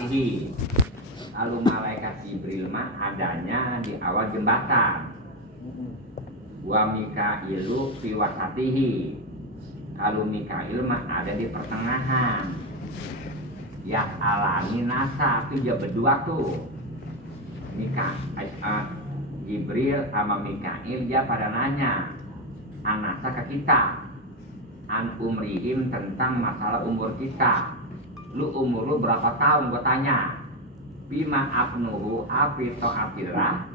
wirasatihi. Lalu malaikat Jibril mah adanya di awal jembatan. Wa Mikailu fi wasatihi. Lalu Mikail mah ada di pertengahan. Ya alami nasa itu dia berdua tuh. Jibril sama Mikail dia pada nanya anasa ke kita an umrihim tentang masalah umur kita. Lu umur lu berapa tahun? Gua tanya. Bima abnuhu api to'atillah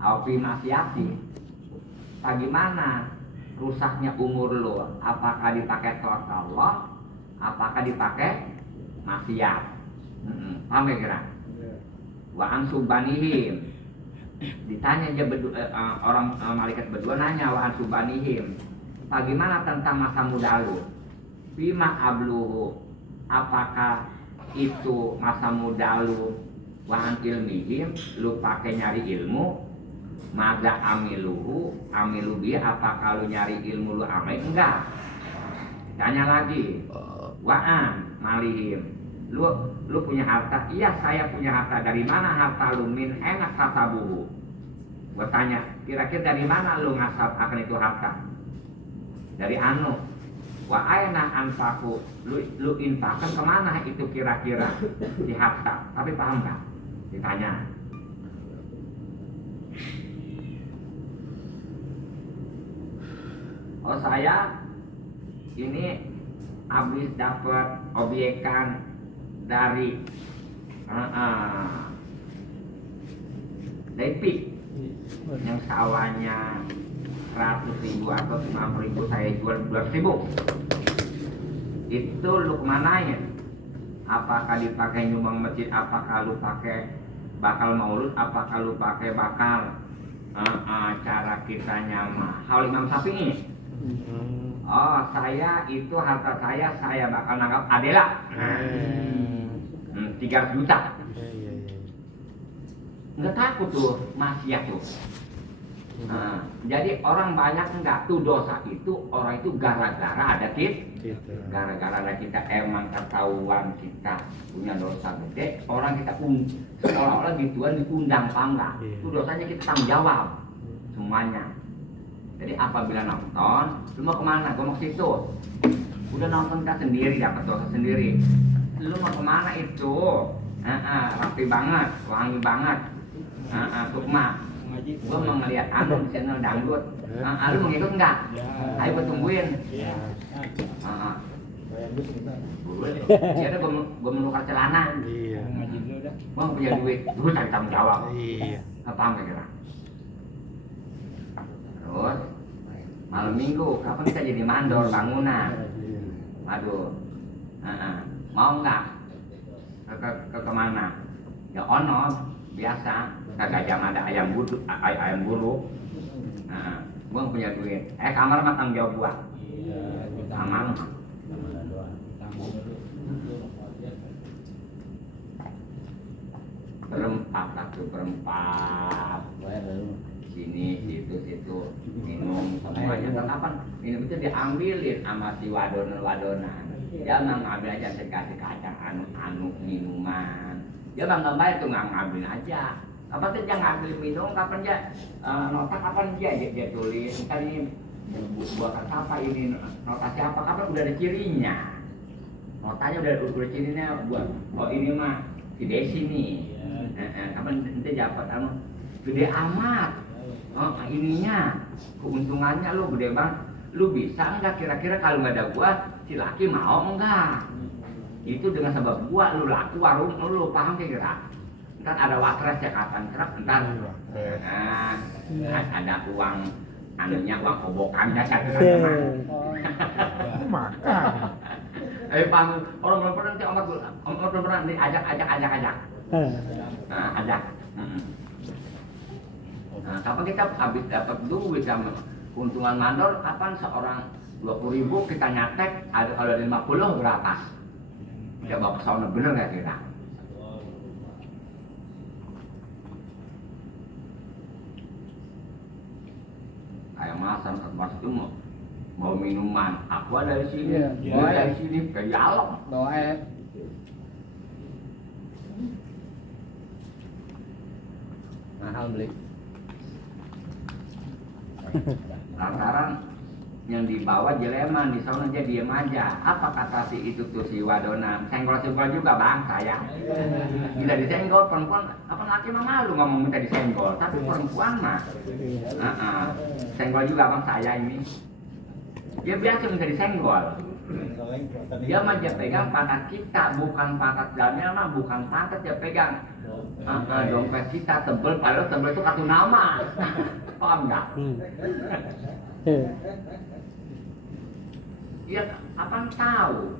api masyati. Bagaimana rusaknya umur lu? Apakah dipakai to'at Allah? Apakah dipakai maksiat? Paham ya kira? Wa ansubanihim. Ditanya aja orang malaikat berdua nanya wa ansubanihim. Bagaimana tentang masa muda lu? Bima abluhu. Apakah itu masa muda lu? Wa an ilmihim, lu pakai nyari ilmu. Maga amiluhu, amilu biha, apakah lu nyari ilmu lu amai? Enggak. Tanya lagi. Wa an malihim. Lu punya harta? Iya, saya punya harta. Dari mana harta lu? Min enak tasabuhu. Gua tanya, kira-kira dari mana lu ngasab akan itu harta? Dari anu. Wa aina anfaku. Lu infakkan kemana itu kira-kira di harta? Tapi paham nggak? Ditanya. Oh, saya ini habis dapat obyekan dari pik yang sawahnya 100.000 atau 50.000 saya jual 200.000. Itu lu kemanain? Apakah dipakai nyumbang masjid? Apakah lu pakai bakal maulud? Apakah lu pakai bakal cara kita nyama haul Imam Syafi'i? Oh, saya itu harta saya bakal nangkap Adela. 300 juta. Nggak takut tuh maksiat tuh. Jadi orang banyak enggak tuh dosa itu orang itu gara-gara ada gara-gara ada kita emang ketahuan kita punya dosa gede, orang kita seolah-olah gituan diundang apa enggak. Itu dosanya kita tanggung jawab semuanya. Jadi apabila nonton, lu mau kemana? Gua mau ke situ. Udah nonton kita sendiri dapat dosa sendiri. Lu mau kemana itu? Rapi banget, wangi banget. Sukma. Gua mau ngeliat anu di channel dangdut. Lu mau ngikut enggak? Ayo gua tungguin. Siapa gua menukar celana. Iya. Gua punya duit, gua cari tanggung jawab. Iya. Apa kira? Terus malam minggu, kapan kita jadi mandor bangunan? Aduh, mau nggak ke kemana? Ya ono, biasa. Kagak jam ada ayam bulu. Gua punya duit. Kamar mah tanggung jawab gua. Kamar. Berempat. Sini, situ, minum semuanya. Kapan minum itu diambilin sama si wadonan. Jangan ngambil aja sekasih kacang anu minuman. Dia bang bayar tuh ngambil aja. Kapan tuh dia ngambil minum, kapan dia nota, kapan dia tulis. Ntar ini buatan apa ini, nota siapa, kapan udah ada cirinya. Notanya udah cirinya buat, oh ini mah si Desi nih. Kapan nanti dapat anu gede amat. Oh, ininya keuntungannya lu gede banget. Lu bisa enggak kira-kira kalau nggak ada gua si laki mau enggak? Itu dengan sebab gua lu laku warung lu paham kira? Ntar ada watres ya kapan kerap ntar ada uang anunya uang kobokannya satu Makan. paham orang belum pernah nanti orang belum pernah nanti ajak. Ajak. Nah, kapan kita habis dapat duit sama keuntungan mandor, kapan seorang 20.000 kita nyatek ada 50 berapa? Kita bawa ke sana bener nggak kira? Kayak mas itu mau minuman, aqua dari sini, dari sini ke Yalong. Mahal beli. Lantaran yang dibawa jeleman di sana aja diem aja. Apa kata si itu tuh si wadona? Senggol-senggol juga bang saya. Tidak disenggol perempuan. Apa laki mah malu ngomong minta disenggol. Tapi perempuan mah, senggol juga bang saya ini. Dia biasa minta disenggol. Dia mah dia pegang pantat kita, bukan pantat dalamnya mah bukan pantat dia pegang. Dompet kita tebel, padahal tebel itu kartu nama. Paham nggak? Dia apa tahu?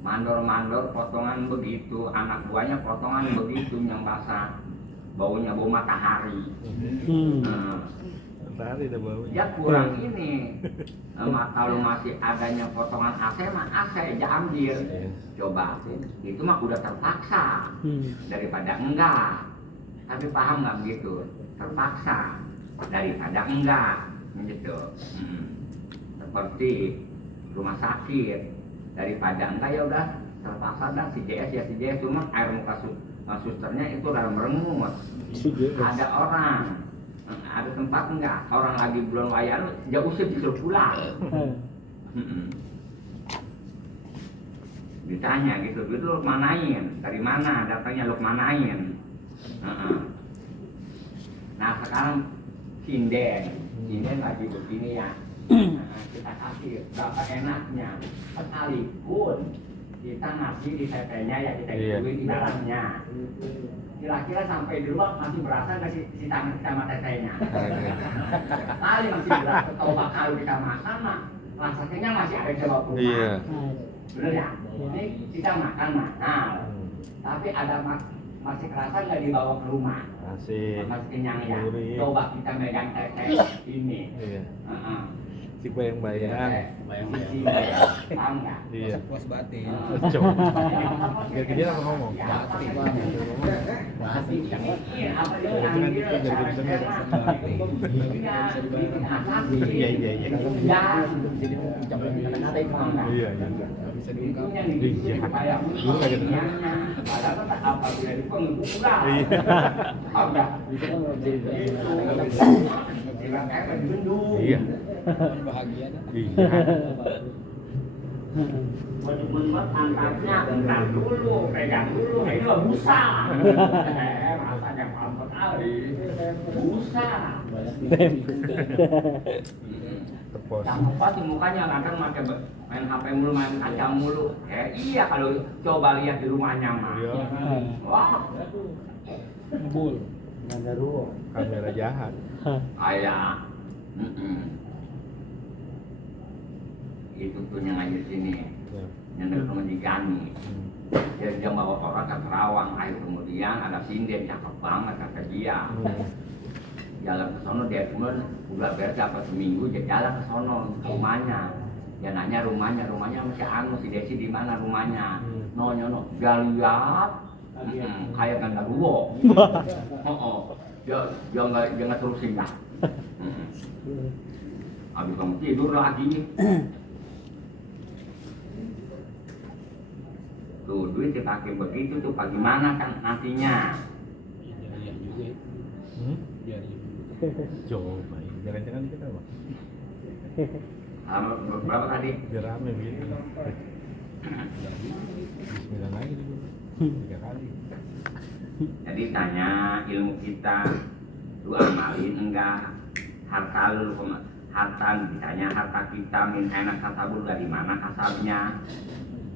Mandor-mandor potongan begitu, anak buahnya potongan begitu yang basah, baunya bau matahari. Matahari dah bau. Ya kurang ini. Kalau masih adanya potongan AC mah AC aja ambil. Coba, itu mah udah terpaksa daripada enggak. Tapi paham nggak begitu? Terpaksa daripada enggak, gitu. Seperti rumah sakit, daripada enggak ya udah terpaksa dah si JS ya si JS, cuma air muka susternya itu udah merengut. Ada orang, ada tempat enggak, orang lagi bulan wayan jauh usir disuruh pulang. Ditanya gitu, itu lu manain, dari mana datangnya lu manain? Nah sekarang sinden lagi begini ya. Kita kasih berapa enaknya, sekalipun kita ngasih di tetenya ya kita ikutin di dalamnya. Kira-kira sampai di rumah masih berasa nggak si tangan kita sama tetenya? Kali masih berasa, atau bakal kita makan mah rasanya masih ada di bawah rumah. Iya. Bener ya? Ini kita makan mahal, tapi ada masih kerasa nggak dibawa ke rumah? Masih kenyang ya. Coba kita megang tete ini. Iya. Si bayang-bayang. Paham nggak? Iya. Puas batin. Coba. Gak apa ngomong. Batin. Batin. Iya, apa dia ambil Iya. Jadi mau ucap lagi kata-kata itu. Iya. Bisa diungkap. Iya. Dulu kayak gitu. Padahal kan apa bila itu pengurang. Iya. Paham nggak? Bisa jadi Iya. bahagia dah. Iya. Menurut angkatnya entar dulu, pegang dulu, ini mah busa. Rasanya mantap kali. Busa. Tepos. Apa tuh mukanya kadang main HP mulu, main kaca mulu. Iya kalau coba lihat di rumahnya mah. Iya. Wah. Ngebul. Kamera jahat. Ayah. Itu tuh yang aja sini. Ya. Yang dari majikannya. Dia bawa orang ke Kerawang, air kemudian ada sinden cakep banget kata dia. Jalan ke sono dia cuma udah beres apa seminggu dia jalan ke sono ke rumahnya. Dia nanya rumahnya masih anu si Desi di mana rumahnya. No, dia lihat kayak ganda ruwo. Dia nggak terusin dah. Habis kamu tidur lagi. Tuh duit dipakai begitu tuh bagaimana kan nantinya? Iya juga. Biar Coba. Jangan-jangan kita apa? Berapa tadi? Biar rame gitu. Bismillah lagi dulu. 3 kali. Jadi tanya ilmu kita, lu amalin enggak? Harta lu, ditanya harta kita min enak kasabul dari mana kasabnya?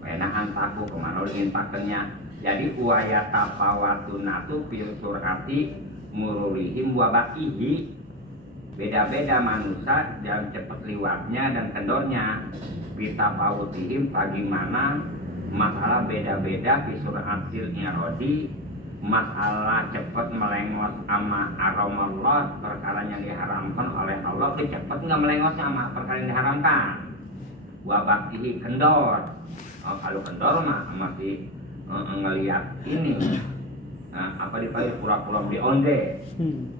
Enakan taku kemana lu infaknya? Jadi uaya tafawatunatu fil surati mururihim wabakihi. Beda-beda manusia dan cepat liwatnya dan kendornya. Kita pawutihim bagaimana masalah beda-beda fi suratil irodi, masalah cepat melengos sama aramallah, perkara yang diharamkan oleh Allah itu cepat nggak melengos sama perkara yang diharamkan. Wabaktihi kendor. Kalau kendor mah masih ngelihat ini apa dipanggil pura-pura beli onde.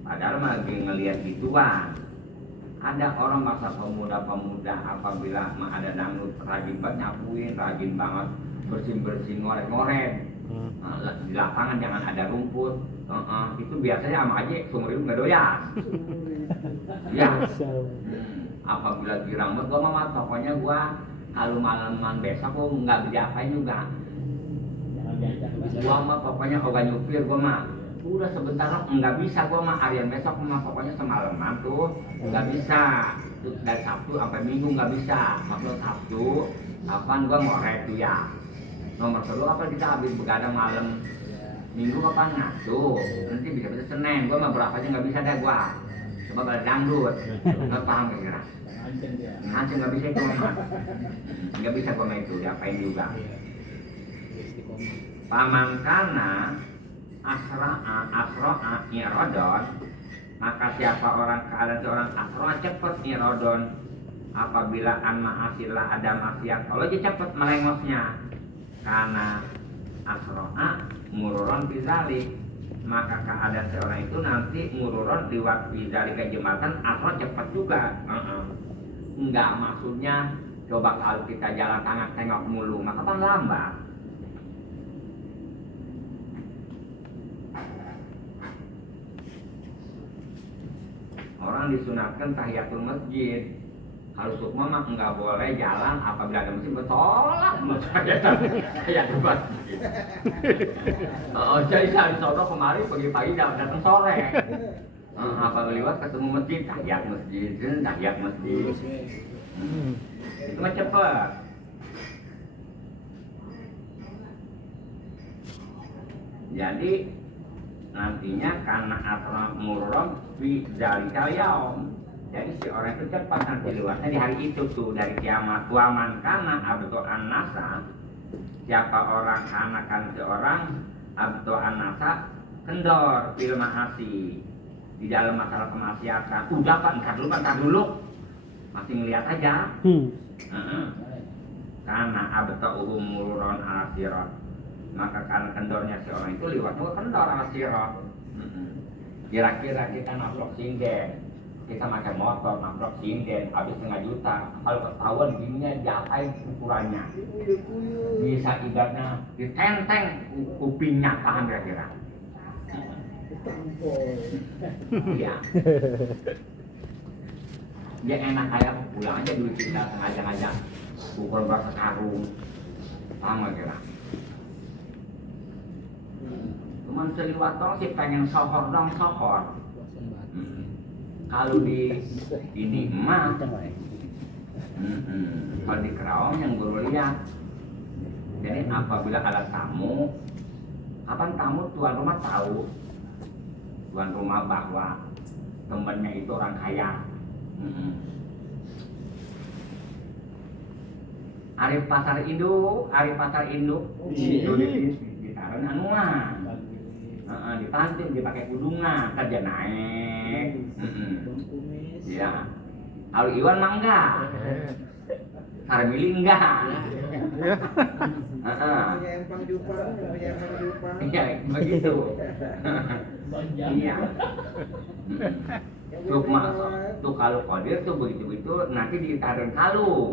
Padahal mah lagi ngelihat gituan. Ada orang masa pemuda-pemuda apabila mah ada dangdut rajin banget nyapuin, rajin banget bersih-bersih ngorek-ngorek. Di lapangan jangan ada rumput. Itu biasanya sama aja seumur hidup nggak doyan. Ya. Apabila girang banget, gua mah pokoknya gua kalau malaman besok gua nggak diapain juga. Gua mah pokoknya ogah nyupir gua mah. Udah sebentar nggak bisa gua mah harian besok mah pokoknya semalaman tuh nggak bisa. Tuh, dari Sabtu sampai Minggu nggak bisa. Maksud Sabtu, kapan gua ngorek tuh ya. Nomor kedua apa kita habis begadang malam. Minggu kapan ngasuh. Nanti bisa Senin gua mah berapa aja nggak bisa deh gua. Coba balik dangdut. Nggak paham kira-kira. Ngancem nggak bisa itu mah. Nggak bisa gua mah itu diapain juga. Pamangkana asro'a irodon, maka siapa orang keadaan seorang asro'a cepet irodon apabila an ma'asilah ada maksiat kalau dia cepet melengosnya karena asro'a mururon bizalik, maka keadaan seorang itu nanti mururon liwat bizalik ke jembatan asro'a cepet juga. Enggak maksudnya coba kalau kita jalan tengok mulu maka kan lambat. Orang disunatkan tahiyatul masjid. Kalau sukma mah enggak boleh jalan apabila ada masjid bertolak tahiyatul masjid. Jadi saya contoh kemarin pagi-pagi datang sore. Apa lewat ketemu masjid tahiyat masjid. Itu mah cepet. Jadi nantinya karena asra murram fi dzalika yaum. Jadi si orang itu cepat nanti luasnya di hari itu tuh dari kiamat. Wa man kana abdu an-nasa, siapa orang kan seorang abdu an-nasa kendor fil ma'asi, di dalam masalah kemaksiatan. Udah Pak, entar dulu. Masih ngeliat aja. Karena abdu murron al-sirat, maka karena kendornya si orang itu liwatnya kendor al-sirat. Kira-kira kita nabrak sinden, kita pakai motor nabrak sinden habis 5 juta, kalau ketahuan gininya diapain ukurannya, bisa ibaratnya ditenteng kupingnya, paham kira-kira? Iya. Dia enak kayak pulang aja dulu kita sengaja ukur berapa karung, paham kira? Cuman seliwat tol sih pengen sohor dong. Kalau di ini mah, kalau di Kerawang yang guru lihat, jadi apabila ada tamu, kapan tamu tuan rumah tahu, tuan rumah bahwa temannya itu orang kaya. Arif pasar induk, ditaruh anuan. Dipanting, dipakai kudungan, kerja naik. Iya. Kalau Iwan mah enggak. Sarmili enggak. Iya, begitu. Iya. Tuh kalau kodir tuh begitu nanti ditaruh kalung.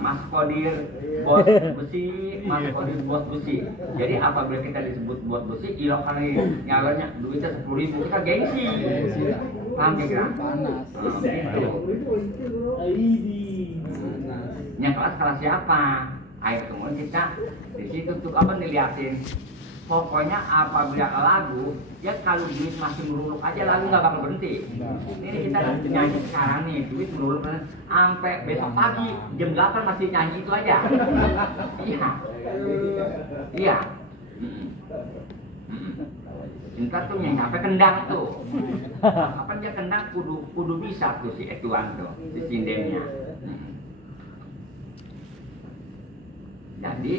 Mas kodir bos besi, mas kodir bos besi. Jadi apabila kita disebut bos besi, ilok kali nyalanya duitnya 10.000 kita gengsi. Paham kira? Panas. Yang kelas siapa? Ayo kemudian kita di situ tuh apa diliatin. Pokoknya apabila lagu, ya kalau duit masih meruluk aja lagu nggak bakal berhenti. Ini kita nyanyi sekarang nih, duit meruluk sampai besok pagi jam 8 masih nyanyi itu aja. Iya. Entar tuh yang sampai kendang tuh. Kapan dia kendang kudu bisa tuh si etuan tuh, si sindennya. Jadi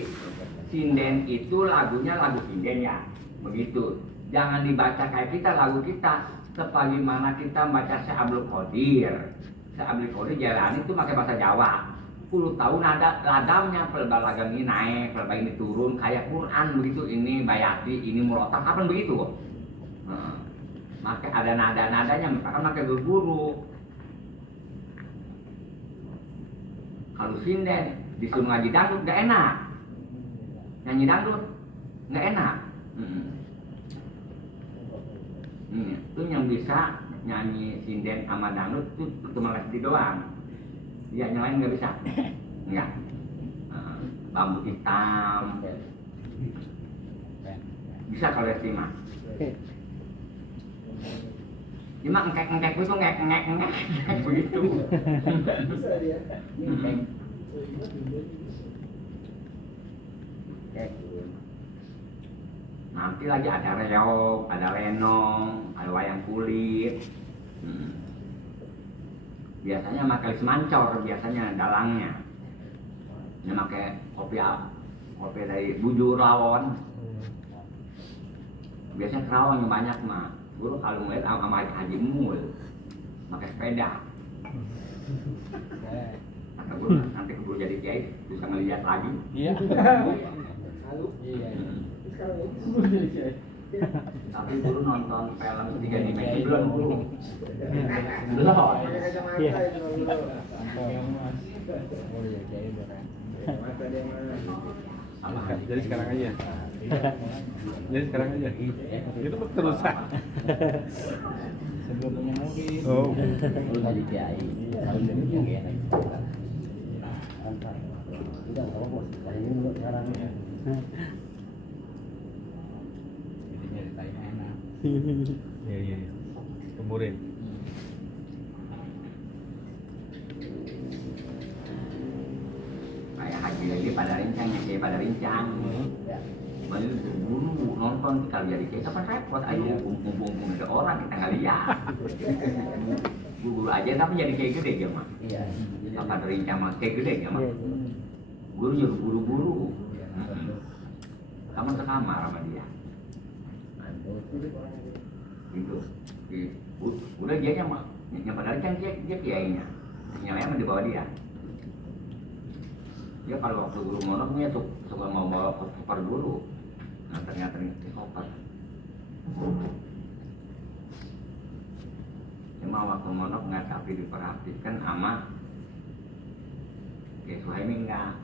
sinden itu lagunya lagu sinden ya, begitu. Jangan dibaca kayak kita lagu kita, sebagaimana kita baca Syabul Qadir. Syabul Qadir jalan itu pakai bahasa Jawa. 10 tahun ada ladamnya, pelbal lagam ini naik, pelbal ini turun, kayak Quran begitu. Ini bayati, ini murotak, kapan begitu? Maka ada nada-nadanya, misalkan pakai berguru. Kalau sinden disuruh ngaji dangdut gak enak. Nyanyi dangdut nggak enak. Itu yang bisa nyanyi sinden sama dangdut itu malah di doang. Dia yang lain nggak bisa. Enggak. Bambu hitam. Bisa kalau Lesti mah. Cuma ngek itu ngek begitu. Bisa dia. Nanti lagi ada reog, ada lenong, ada wayang kulit. Biasanya pakai semancor, biasanya dalangnya. Ini pakai kopi dari bujur lawon. Biasanya kerawang yang banyak mah. Guru kalau ngeliat sama Haji Mul, pakai sepeda. Kata guru nanti keburu jadi kiai bisa ngeliat lagi. Iya. Halo. Iya. Tapi guru nonton film 3 dimensi belum guru. Belum. Pakai kacamata Iya. itu dulu. Yang mas. Oh iya kiai beneran. Mata dia mana? Jadi sekarang aja. Jadi sekarang aja. Itu terusan. Sebelum punya mobil. Oh. Lu jadi kiai, kalau jadi kiai enak. Udah tahu bos, ini dulu caranya. Jadi nyeritain enak. Iya. Kemurin. Kayak Haji lagi pada rincang, kiai pada rincang. Banyak buru nonton kalau jadi kiai kapan repot, ayo kumpul-kumpul ada orang kita nggak lihat. Guru aja tapi jadi kiai gede ya mah. Iya. Apa ada rincang mah kiai gede ya mah. Guru nyuruh buru-buru. Kamu ke kamar sama dia. Gitu. Udah dia mah yang pada rincang dia kiainya. Yang lain mah di bawah dia. Dia kalau waktu guru monoknya suka mau bawa koper dulu. Nah ternyata ini koper. Cuma waktu monok nggak tapi diperhatikan sama Ki Suhaimi enggak.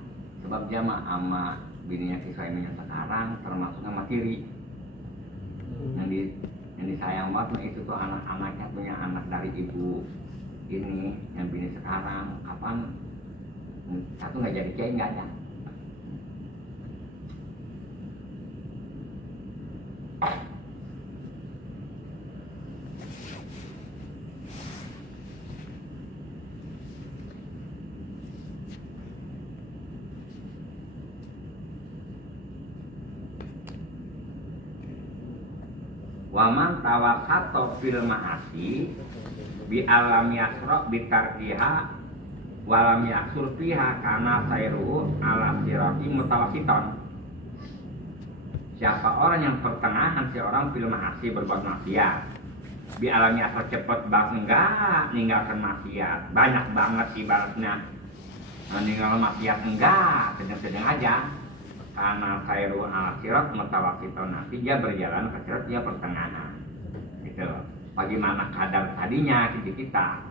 Sebab dia mah sama bininya Ki Suhaimi yang sekarang termasuk sama Tiri. Yang disayang banget itu tuh anak-anaknya punya anak dari ibu ini yang bini sekarang. Kapan satu nggak jadi kiai nggak ada. Waman tawassato fil ma'asi bi alam yasra bi tarkiha walam yaksur fiha kana sayru ala sirati mutawassiton. Siapa orang yang pertengahan si orang fil ma'asi berbuat maksiat bi alam yasra cepet banget enggak ninggalkan maksiat, banyak banget ibaratnya meninggal maksiat enggak, sedang-sedang aja. Karena sayru ala sirat mutawassiton, nanti dia berjalan ke sirat dia pertengahan gitu. Bagaimana kadar tadinya kita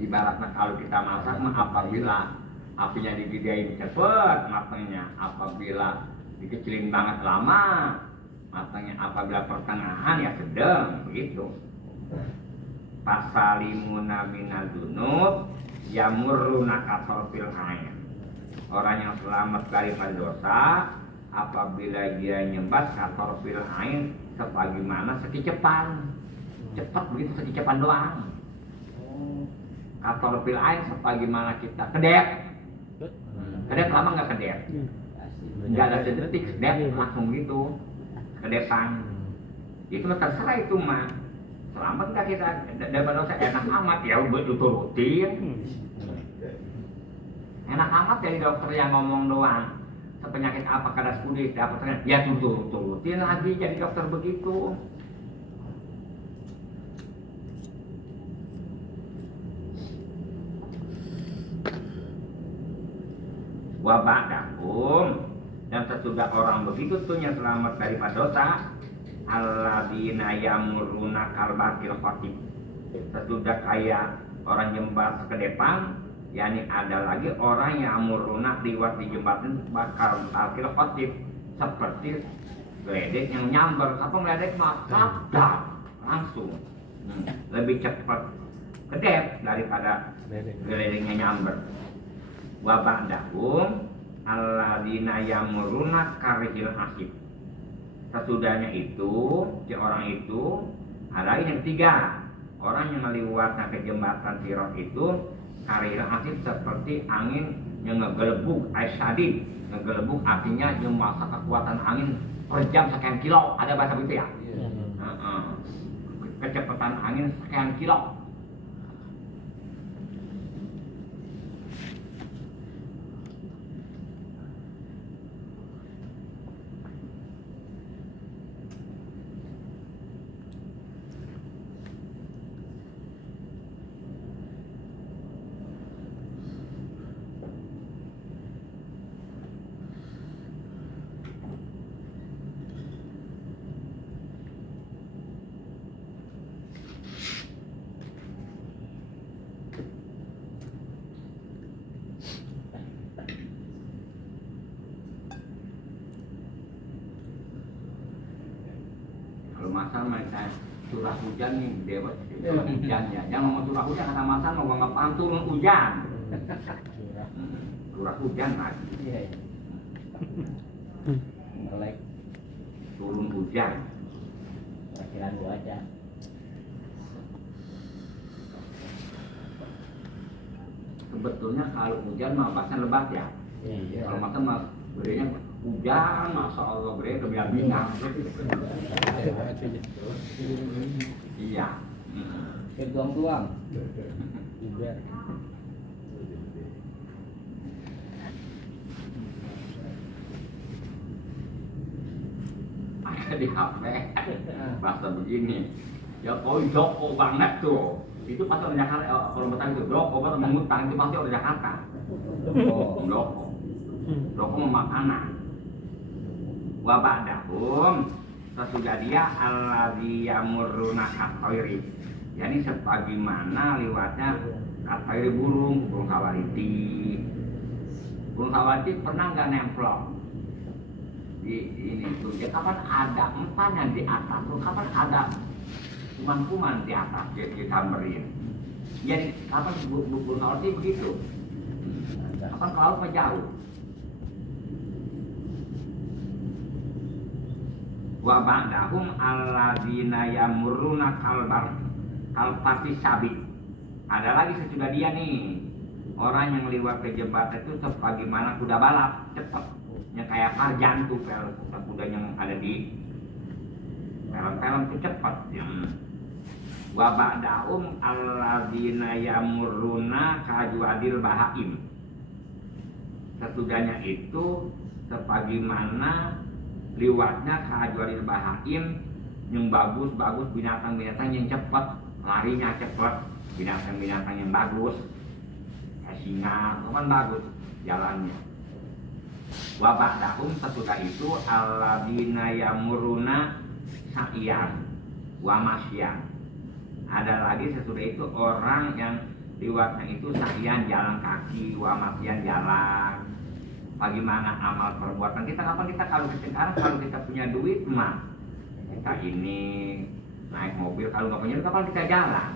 ibaratnya kalau kita masak mah apabila apinya digedein cepet matangnya, apabila dikecilin banget lama matangnya, apabila pertengahan ya sedang begitu. Pasalimuna minal dunub yamurruna kasorfil ain. Orang yang selamat dari dosa apabila dia nyembat kasorfil ain sebagaimana sekecepan. Cepat begitu sekecepan doang. Kasorfil ain sebagaimana kita kedep. Kedep lama nggak kedep. Nggak ada sedetik kedep langsung gitu. Kedepan. Itu terserah itu mah. Selamat nggak kita dapat dosa enak amat ya buat turutin. Enak amat dari dokter yang ngomong doang. Penyakit apa kadas kudis dapat ya turutin lagi jadi dokter begitu. Wabak dakum dan sesudah orang begitu tuh yang selamat daripada dosa. Alladzina yamurruna kalbatil khatib. Sesudah kayak orang nyembah ke depan Yani ada lagi orang yang muruna liwat di jembatan bakal parkir khotib seperti geledek yang nyamber. Apa geledek mah sabda langsung lebih cepat kedep daripada geledeknya nyamber. Wa ba'dahum alladzina yamuruna karihil hasib. Sesudahnya itu, si orang itu ada yang ketiga, orang yang lewat ke jembatan Sirat itu karihil hasib seperti angin yang ngegelebuk, aisyadid. Ngegelebuk artinya yang masa kekuatan angin per jam sekian kilo, ada bahasa begitu ya? Kecepatan angin sekian kilo. Kalau masal mereka curah hujan nih dewa curah hujan ya. Jangan ngomong curah hujan kata masal mau nggak paham turun hujan. Curah hujan lagi. Iya. Melek Turun hujan. perkiraan gua aja. Sebetulnya kalau hujan mah bahasa lebat ya. Iya. Kalau makan mah berenya hujan, masya Allah beri kebiar bintang. Iya. Tuang-tuang. Juga. Ada di HP bahasa begini. Ya joko banget tuh. Itu pasti orang Jakarta. Kalau betang itu joko atau mengutang itu pasti orang Jakarta. Oh. Joko makanan. Wa ba'dahum sesudah dia alladzi yamurruna khairi. Yani sebagaimana lewatnya khairi burung khawariti. Burung khawariti pernah nggak nemplok di ini tuh? Ya kapan ada empatnya di atas tuh? Kapan ada kuman-kuman di atas ditambahin? Jadi kapan burung khawariti begitu? Kapan ke laut mah jauh? Wa ba'dahum alladzina yamurruna kalpati sabit. Ada lagi sesudah dia nih orang yang lewat ke jembatan itu sebagaimana kuda balap cepat, yang kayak Tarzan tuh kuda yang ada di film-film itu cepat. Wa ba'dahum alladzina yamurruna kajuadil bahaim. Sesudahnya itu sebagaimana liwatnya kajualil bahaim yang bagus-bagus, binatang-binatang yang cepat, larinya cepat, binatang-binatang yang bagus, kayak singa, kan bagus jalannya. Wa ba'dahum sesudah itu alladzina yamuruna sa'yan wa masyan. Ada lagi sesudah itu orang yang liwatnya itu sa'yan jalan kaki, wa masyan jalan. Bagaimana amal perbuatan kita? Kapan kita kalau kita punya duit mah kita ini naik mobil, kalau nggak punya duit kapan kita jalan?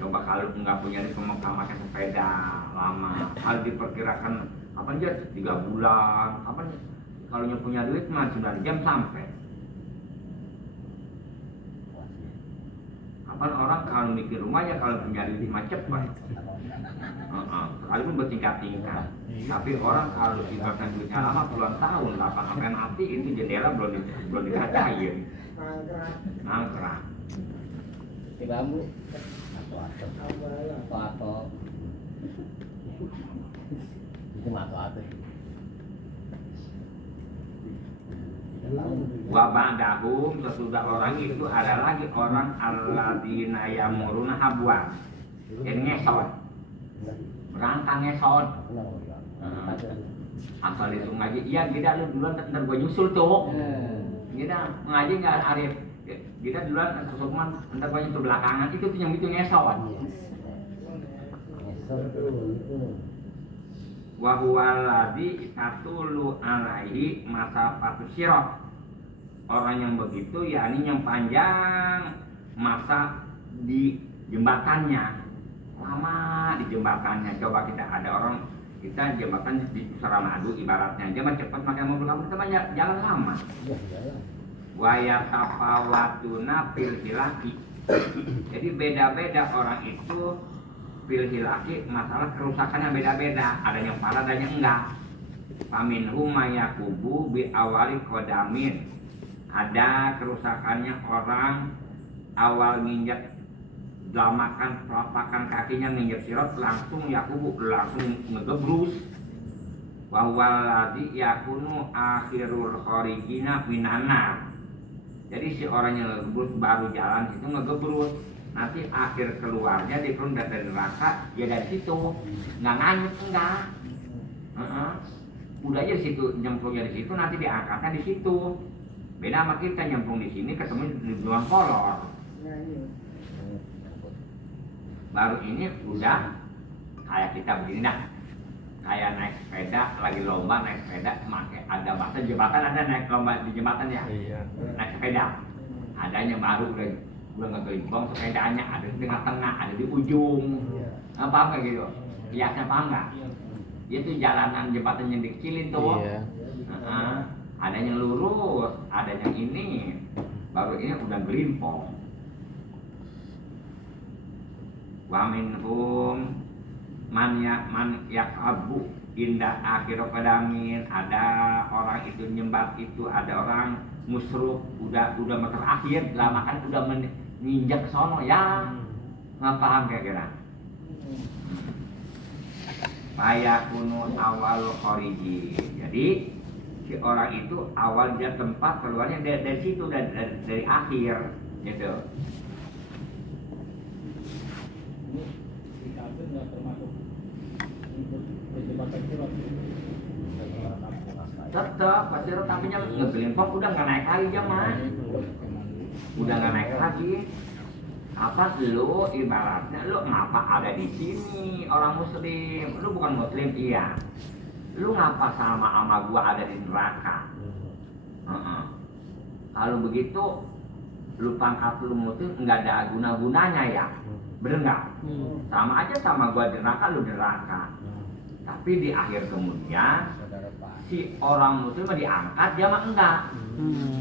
Coba kalau nggak punya duit pakai sepeda lama, kalau diperkirakan kapan aja 3 bulan, kapan kalau punya duit mah 9 jam sampai. Kapan orang kalau mikir rumahnya kalau punya duit mah cepat. Sekalipun bertingkat-tingkat. Tapi orang kalau dimakan duitnya lama puluhan tahun, kapan sampai mati itu jendela belum dikacain. Nangkrak. Di bambu. Atau itu mah atau. Wa ba'dahum sesudah orang itu ada lagi orang alladzina yamuruna habwa. Yang ngesot. Berangkang ngesot. Asal itu ngaji, iya kita lu duluan ntar gue nyusul tuh. Kita ngaji nggak arif, kita duluan susukman ntar gue nyusul belakangan itu tuh yang itu ngesot. Wa huwa alladzi tatulu alaihi masafatu sirat. Orang yang begitu yakni yang panjang masa di jembatannya, lama di jembatannya. Coba kita ada orang kita jembatan di Suramadu ibaratnya aja mah cepat pakai mobil kamu kita mah jalan lama. Wa yatafawatuna fil hilaki. Jadi beda-beda orang itu fil hilaki, masalah kerusakannya beda-beda, ada yang parah ada yang enggak. Faminhum mayakubu bi awali kodamin. Ada kerusakannya orang awal nginjak damakan telapakan kakinya nginjak sirat langsung yakubu langsung ngegebrus. Wa huwaladzi yakunu akhirul kharijina minana. Jadi si orang yang ngegebrus baru jalan itu ngegebrus. Nanti akhir keluarnya dia keluar dari neraka ya dari situ, nggak nganyut enggak. Udah aja di situ nyemplungnya di situ nanti diangkatnya di situ. Beda sama kita nyemplung di sini ketemu di ruang kolor. Baru ini udah kayak kita begini dah, kayak naik sepeda lagi lomba naik sepeda, pakai ada bahasa jembatan ada naik lomba di jembatan ya, Iya. naik sepeda. Adanya baru udah ngegelimbang sepedanya ada di tengah-tengah ada di ujung, apa kayak gitu, biasanya paham nggak? Itu jalanan jembatan yang dikecilin tuh. Iya. Ada yang lurus, ada yang ini, baru ini udah gelimpong. Wa minhum man yaqabu indah akhir qadamin. Ada orang itu nyembat itu, ada orang musruk udah terakhir lama kan udah menginjak sono ya. Nggak paham kira-kira. Fayakunu awal khariji. Jadi si orang itu awal dia tempat keluarnya dari situ dari akhir gitu. Tetap pasti tapinya ngegelimpong udah nggak naik lagi zaman, udah nggak naik lagi. Apa lu ibaratnya lu ngapa ada di sini orang muslim, lu bukan muslim iya. Lu ngapa sama gua ada di neraka? Kalau begitu lu pangkat lu muslim nggak ada guna-gunanya ya, bener nggak? Sama aja sama gua di neraka lu di neraka. Tapi di akhir kemudian si orang muslim mah diangkat dia mah enggak.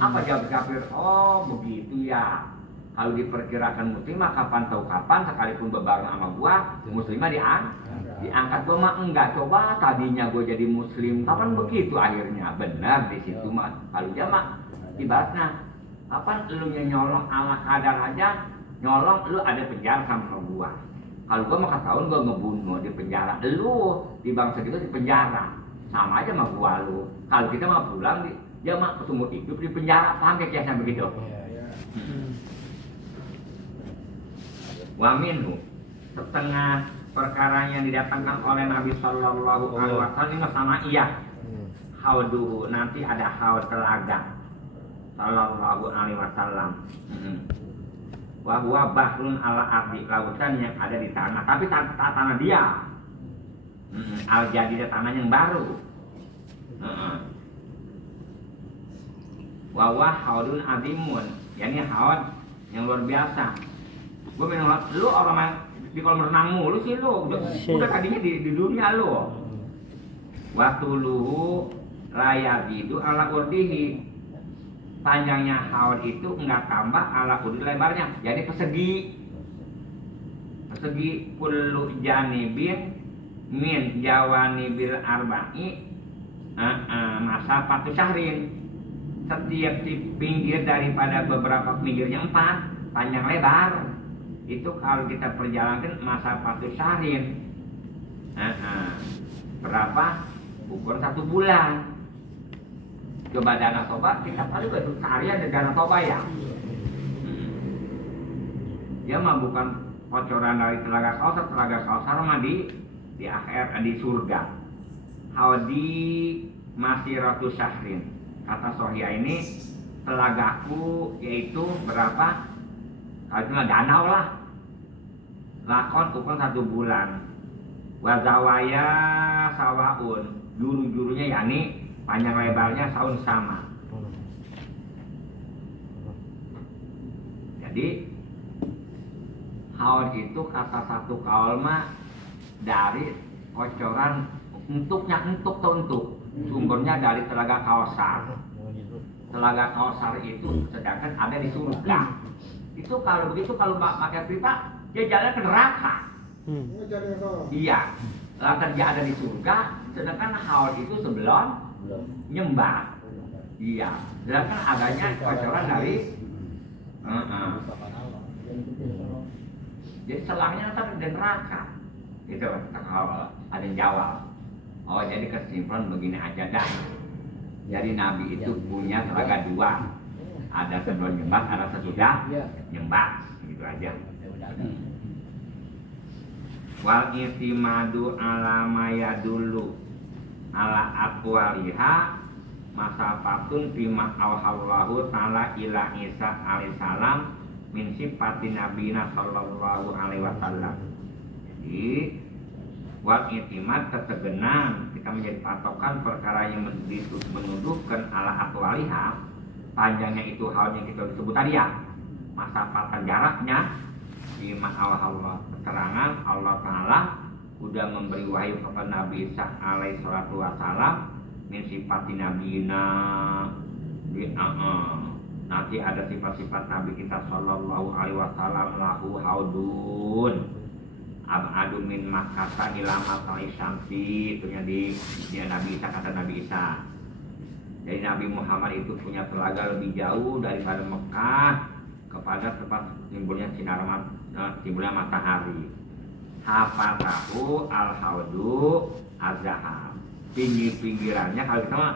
Apa jawab kafir? Oh begitu ya. Kalau diperkirakan muslim mah kapan tahu kapan sekalipun bebareng sama gua muslimah diangkat gua mah enggak. Coba tadinya gua jadi muslim kapan begitu akhirnya benar di situ mah. Kalau dia mah ibaratnya apa lu nyolong ala kadar aja nyolong lu ada penjara sama gua. Kalau gua mah tahun gua ngebunuh di penjara, lu di bangsa kita di penjara sama aja sama gua lu. Kalau kita mah pulang dia mah seumur hidup di penjara, paham kayak kiasan begitu? Wa minhu setengah perkara yang didatangkan oleh Nabi Sallallahu Alaihi Wasallam sama iya. Hauduhu nanti ada haud telaga Sallallahu Alaihi Wasallam. Wa huwa bahrun ala ardi, lautan yang ada di tanah, tapi tanah dia. Al jadidah tanah yang baru. Wa huwa haudun azimun, yakni haud yang luar biasa. Gue minum lu orang main di kolam renang mulu sih lu udah tadinya di dunia lu. Waktu lu layak itu ala urdihi, panjangnya haud itu enggak tambah ala urdi lebarnya, jadi persegi kullu janibin min jawanibil arba'i masa patu syahrin. Setiap pinggir daripada beberapa pinggirnya 4 panjang lebar itu kalau kita perjalankan masa patu syahrin berapa ukur 1 bulan. Coba Danau Toba kita tahu itu karya dari Danau Toba ya. Dia mah bukan kocoran dari Telaga Kausar mah di akhir di surga. Haudi masih ratu syahrin. Kata Sohia ini telagaku yaitu berapa? Kalau cuma danau lah. Lakon ukur 1 bulan. Wazawaya sawaun, juru-jurunya yakni panjang lebarnya saun sama. Jadi haul itu kata satu kaul mah dari kocoran entuknya entuk atau entuk. Sumbernya dari Telaga Kausar. Telaga Kausar itu sedangkan ada di surga. Itu kalau begitu kalau pakai pipa dia jalan ke neraka. Ini jadi kau. Iya. Lantas dia ada di surga, sedangkan haul itu sebelum nyembah. Iya. Sedangkan adanya kocoran dari jadi selangnya ntar di neraka. Itu kalau ada yang jawab. Oh jadi kesimpulan begini aja dah. Jadi Nabi itu punya telaga dua. Ada sebelum nyembah, ada sesudah nyembah. Gitu aja. Wal itimadu ala maya dulu ala aqwaliha masafatun bima awhallahu ta'ala ila Isa alaihissalam min sifatin nabiyina sallallahu alaihi wasallam. Jadi wal itimad ketegenan kita menjadi patokan perkara yang menuduhkan ala aqwaliha, panjangnya itu hal yang kita disebut tadi ya, masafatan jaraknya bima awhallahu, keterangan Allah Ta'ala udah memberi wahyu kepada Nabi Isa alaihi salatu wassalam min sifati nabiyina nanti ada sifat-sifat Nabi kita sallallahu alaihi wasallam lahu haudun abadu min makasa ilama syamsi, itunya di Nabi Isa, kata Nabi Isa. Jadi Nabi Muhammad itu punya telaga lebih jauh daripada Mekah kepada tempat timbulnya timbulnya matahari. Hafatahu al-haudu az-zahab. Pinggirannya kalau kita mah,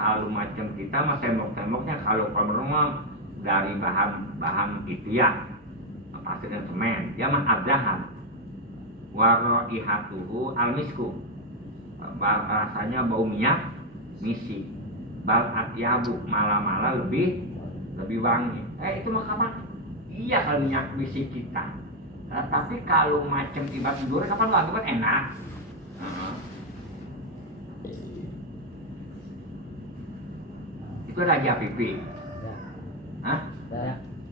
kalau macam kita mah tembok-temboknya kalau rumah dari bahan itu ya pasir dan semen, dia mah az-zahab. Waroihatuhu al-misku, rasanya bau minyak misik. Bal atyabu, malah lebih wangi. Itu mah kapan? Iya kalau minyak misik kita. Tapi kalau macam ibarat tidur kapan lagi kan enak. Itu Raja Pipi. Hah?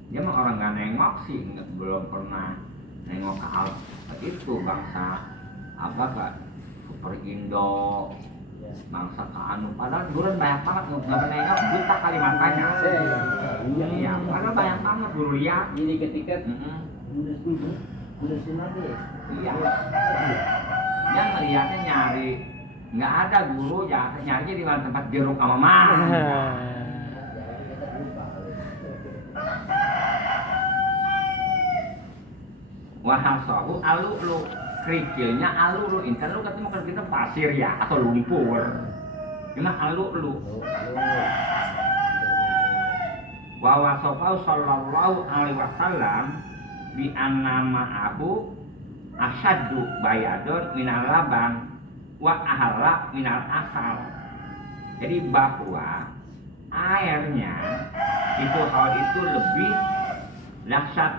Dia mah orang nggak nengok sih, belum pernah nengok ke hal itu bangsa apa kak Super Indo, bangsa ke anu. Padahal duren banyak banget nggak nengok juta Kalimantannya. Iya, padahal banyak banget dulu ya. Ini ketika Udah sunat ya? Iya. Dia ngeliatnya nyari, nggak ada guru ya, nyarinya di mana tempat jeruk sama mah. Wahasahu alulu, kerikilnya alulu, intan lu ketemu kan kita pasir ya atau lumpur. Cuma alulu. Wa wasafau sallallahu alaihi wasallam bi anna ma'ahu asyaddu bayadun minal laban wa ahalla minal asal. Jadi bahwa airnya itu hal itu lebih dahsyat,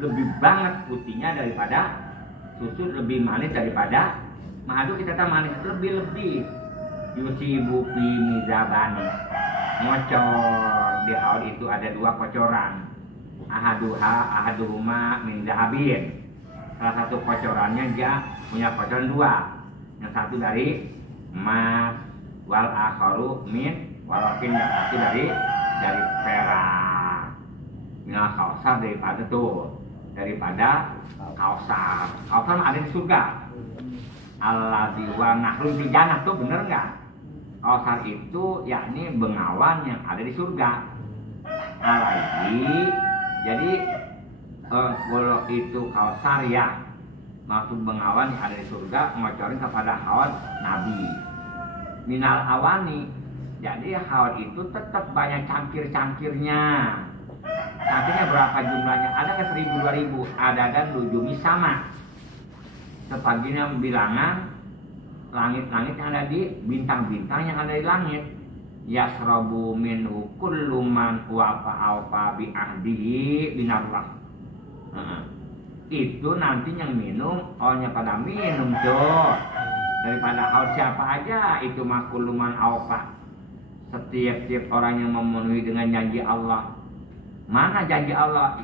lebih banget putihnya daripada susu, lebih manis daripada madu. Kita tahu manis lebih yusibu fi mizabani, ngocor di haul itu ada dua kocoran, ahaduhuma min zahabin. Salah satu kocorannya dia punya kocoran dua, yang satu dari emas, wal akharu min walakin, yang satu dari perak. Minal kausar, daripada kausar. Kausar ada di surga. Alladzi wa nahrun fi jannah, tuh bener nggak? Kausar itu yakni bengawan yang ada di surga. Alaihi, jadi kalau itu kausar ya maksud bengawan yang ada di surga ngocorin kepada hawa Nabi. Minal awani, jadi hawa itu tetap banyak cangkir-cangkirnya. Cangkirnya berapa jumlahnya? Ada ke 1000, 2000, ada dan lujumi sama. Sebagiannya bilangan langit-langit yang ada di bintang-bintang yang ada di langit. Yasrabu minhu kullu man wafa bi ahdihi binallah. itu nanti yang minum, ohnya pada minum tuh. Daripada haus siapa aja, itu makuluman awfa. Setiap orang yang memenuhi dengan janji Allah. Mana janji Allah?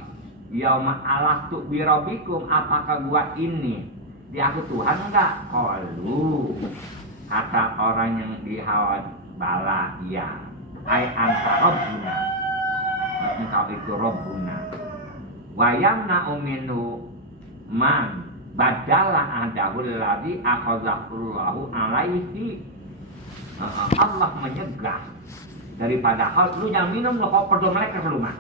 Yauma alastu birabbikum, apakah gua ini di aku Tuhan enggak? Qalu, kata orang yang dihawat bala, ya. Ai anta rabbuna, engkau itu rabbuna. Wayamna uminu man badala adahul ladzi akhadhahullahu alaihi. Allah menyegah daripada hal lu jangan minum, lu kok perdo mereka ke rumah.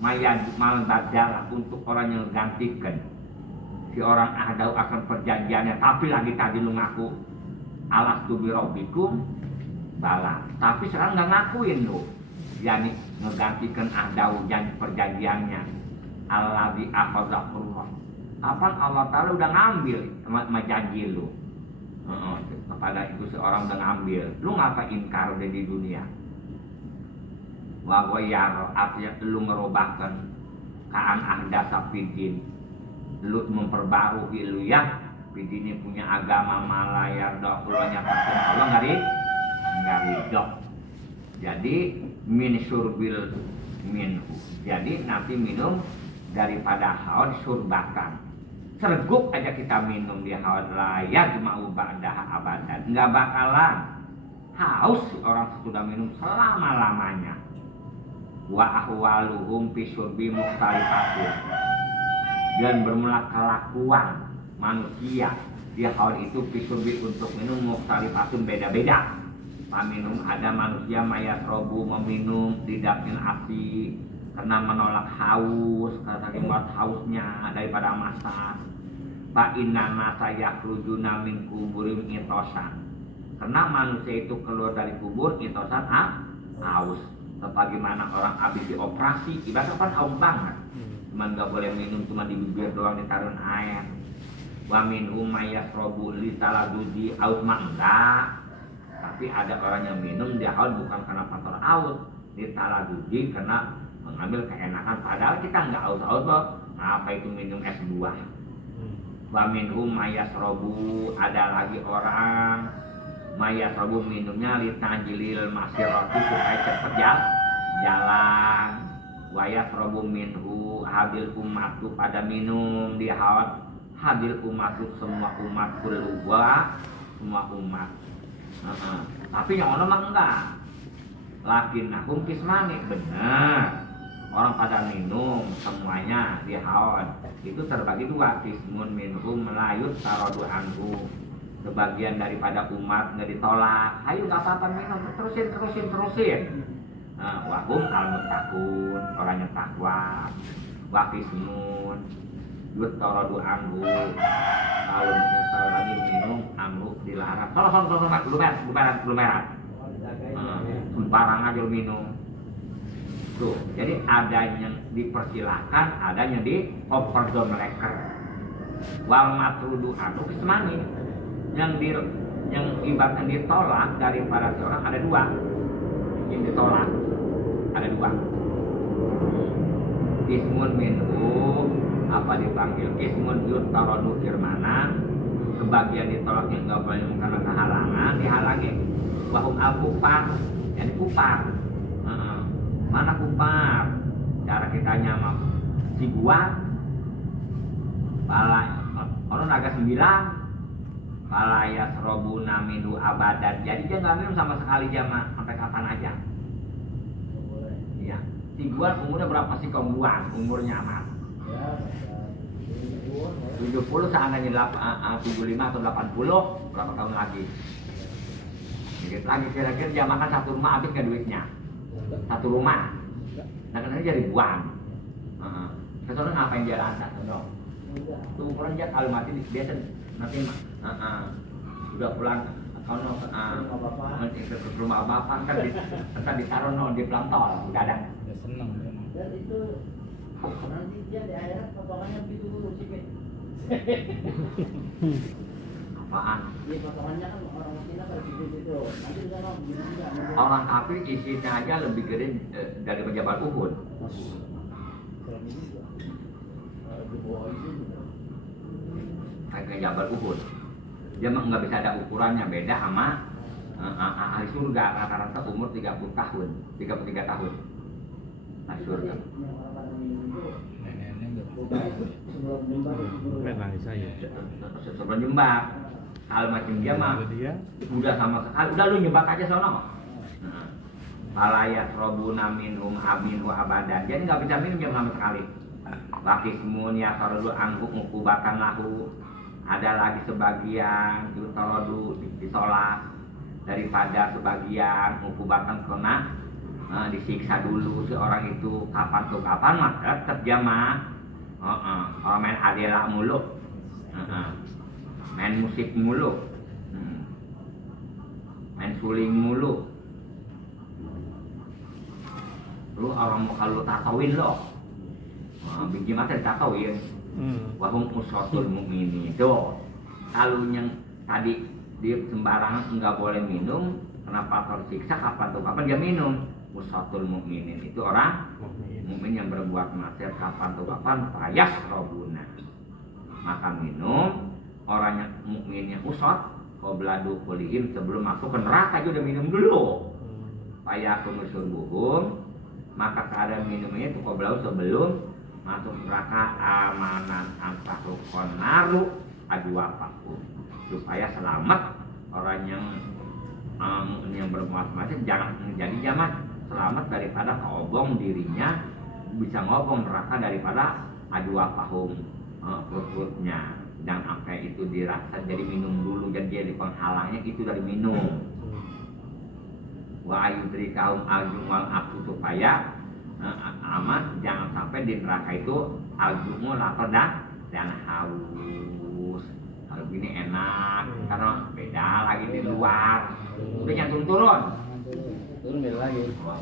Mayad mal badala, untuk orang yang gantikan si orang ahdau akan perjanjiannya, tapi lagi tadi lu ngaku alastu birabbikum bala, tapi sekarang nggak ngakuin lu, yani ngegantikan ahdau janji perjanjiannya. Alladzi akhadhahullah, apa Allah Ta'ala udah ngambil sama janji lu. Kepada itu seorang udah ngambil, lu ngapa ingkar udah di dunia? Wa ghayyar, artinya lu merubahkan kaan ahdasa fidin, lu memperbarui lu ya fidin punya agama malayar dokulanya pasien Allah nggak ridho. Jadi min surbil minhu, jadi nanti minum daripada haud surbakan. Sergup aja kita minum di haud layar mau ba'dah abadan, nggak bakalan haus orang sudah minum selama-lamanya. Wa ahwaluhum fi syurbi mukhtalifatun, dan bermula kelakuan manusia di haud itu fi syurbi untuk minum mukhtalifatun, beda-beda. Minum ada manusia mayat robu meminum didapin api karena menolak haus, karena saking buat hausnya daripada masak. Fa inna nasa yakhrujuna min kuburim itosan, karena manusia itu keluar dari kubur itosan haus. Sebagaimana orang habis dioperasi, ibaratnya kan haus banget, cuman gak boleh minum, cuma di bibir doang ditaruh air. Wa minhum mayasrobu litaladuji haus mah enggak, tapi ada orang yang minum dia haus bukan karena faktor haus, litaladuji karena mengambil keenakan, padahal kita nggak haus-haus kok. Apa itu minum es buah? Wa minhum mayasrobu, ada lagi orang mayasrobu minumnya litajlil masirati, supaya cepat jalan. Wa yasrobu minhu habil umatu, pada minum dia haus habil umatu, semua umat keluar, semua umat. Tapi yang orang mah enggak. Lakin nakum kismani, benar. Orang pada minum semuanya di haud itu terbagi dua, kismun minhum melayut saradu anhu, sebagian daripada umat nggak ditolak, ayo nggak apa-apa minum, terusin. Wahum al-muttaqun, orang yang takwa. Wa kismun yut saradu anhu, kalau menyesal lagi minum amru dilarang. Tolong belum merah. Sembarang aja minum. Tuh, jadi ada yang dipersilahkan, ada yang di overdonleker. Wal matrudu anu kismani, yang ibaratnya ditolak daripada seorang ada dua. Yang ditolak ada dua. Kismun minhu, apa dipanggil kismun yutarodu firmana, sebagian ditolak yang nggak boleh karena kehalangan, dihalangi. Wahum al-kufar, jadi kufar. Mana kufar? Cara kita nyamak si buah, pala orang naga 9, pala yasrobuna minhu abadan. Jadi dia nggak minum sama sekali jamaah sampai kapan aja. Iya. Si buah umurnya berapa sih kaum buah? Umurnya amat 70, seandainya 75 atau 80, berapa tahun lagi? Dikit lagi kira-kira dia makan satu rumah habis nggak duitnya? Satu rumah. Nah karena jadi ribuan. Kecuali ngapain jalan satu dong? Tuh ukuran dia kalau mati biasa nanti sudah pulang kalau ke rumah bapak kan ditaruh di pelantol udah ada. Seneng. Dan itu nanti dia di akhirat potongannya begitu dulu sikit. Apaan? Iya, potongannya kan orang Cina pada gitu. Nanti di sana begini juga. Orang kafir isinya aja lebih gede dari Jabal Uhud. Kalau ini juga di bawah itu juga. kayak Jabal Uhud. Dia mah nggak bisa ada ukurannya, beda sama ahli surga, rata-rata umur 30 tahun, 33 tahun. Nah surga. Neneknya nggak sebelum jembat Main nangis saya. Sebelum nyembah. Kalau macam dia mah Itu dia. udah sama sekali, udah lu nyembah aja sono. Falayat robuna minhum amin wa abadan. Jadi nggak bisa minum yang sama sekali. Wakismun ya kalau angguk ngukubatan lahu. Ada lagi sebagian yutarodu ditolak daripada sebagian ngukubatan kena disiksa dulu si orang itu kapan tuh kapan mah tetap jamaah. Orang main adela mulu, main musik mulu, main suling mulu. Lu orang mau kalau tatawin lo, biji mata ditatawin. Wahum usratul mukminin itu. Kalau yang tadi dia sembarangan enggak boleh minum, kenapa tersiksa kapan tuh kapan dia minum? Usratul mukminin itu orang mukmin yang berbuat maksiat kapan tuh kapan payas robuna. Maka minum orang yang mukminnya usrat qobladu kulihim sebelum masuk ke neraka juga udah minum dulu. Payakum usurbuhum maka keadaan minumnya itu qobladu sebelum masuk neraka amanan antahukon naru adu apapun supaya selamat orang yang berbuat maksiat jangan menjadi jaman selamat daripada keobong dirinya bisa ngobong neraka daripada adu apahum perut-perutnya jangan sampai itu dirasa jadi minum dulu jadi penghalangnya itu dari minum wa ayudri kaum agung wal aku supaya aman jangan sampai di neraka itu agungmu lapar dan haus. Kalau gini enak karena beda lagi di luar udah nyantun turun turun beda lagi. Wah.